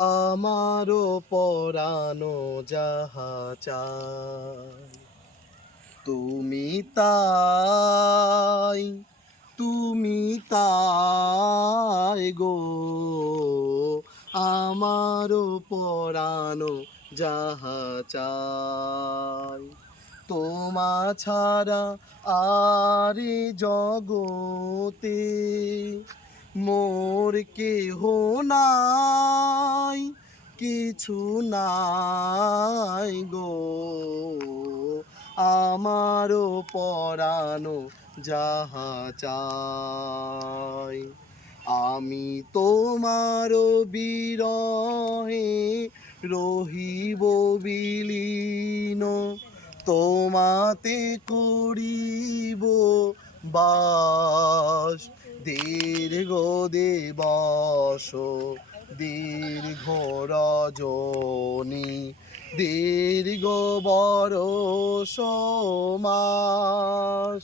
আমারও পরানো যাহা চায় তুমি তাই, তুমি তাই গো। আমারও পরানো যাহা চায় তোমা ছাড়া আর এ জগতে মোর কেহ নাই, কিছু নাই গো। আমারও পরানো যাহা চাই আমি তোমার বিরহে রহিব বিলীন, তোমাতে করিব বাস দীর্ঘ দিবস, দীর্ঘ রজনী, দীর্ঘ বরষ মাস।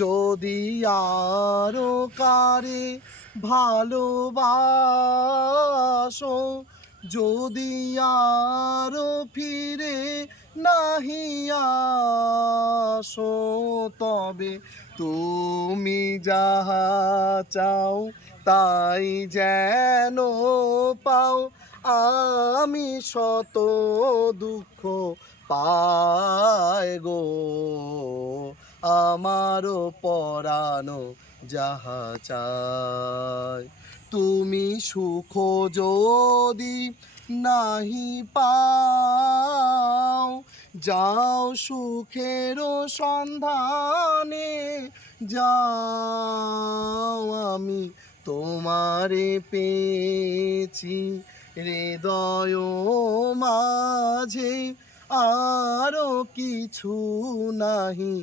যদি আরো কারে ভালোবাসো, যদি আরো ফিরে নাহি আসো, তবে তুমি যাহা চাও তাই যেন পাও। আমি শত দুঃখ পাই গো, আমারও পরানো যাহা চায় তুমি সুখ যদি নাহি পাও, যাও সুখের সন্ধানে যাও। আমি তোমারে পেয়েছি হৃদয় মাঝে, আরো কিছু নাহি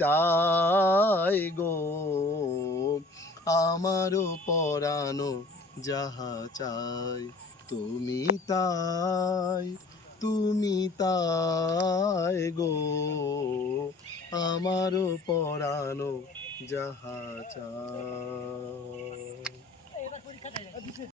চাই গো। আমারও পরানো যাহা চাই তুমি তাই, তুমি তাই গো। আমারও পরানো যাহা চাই।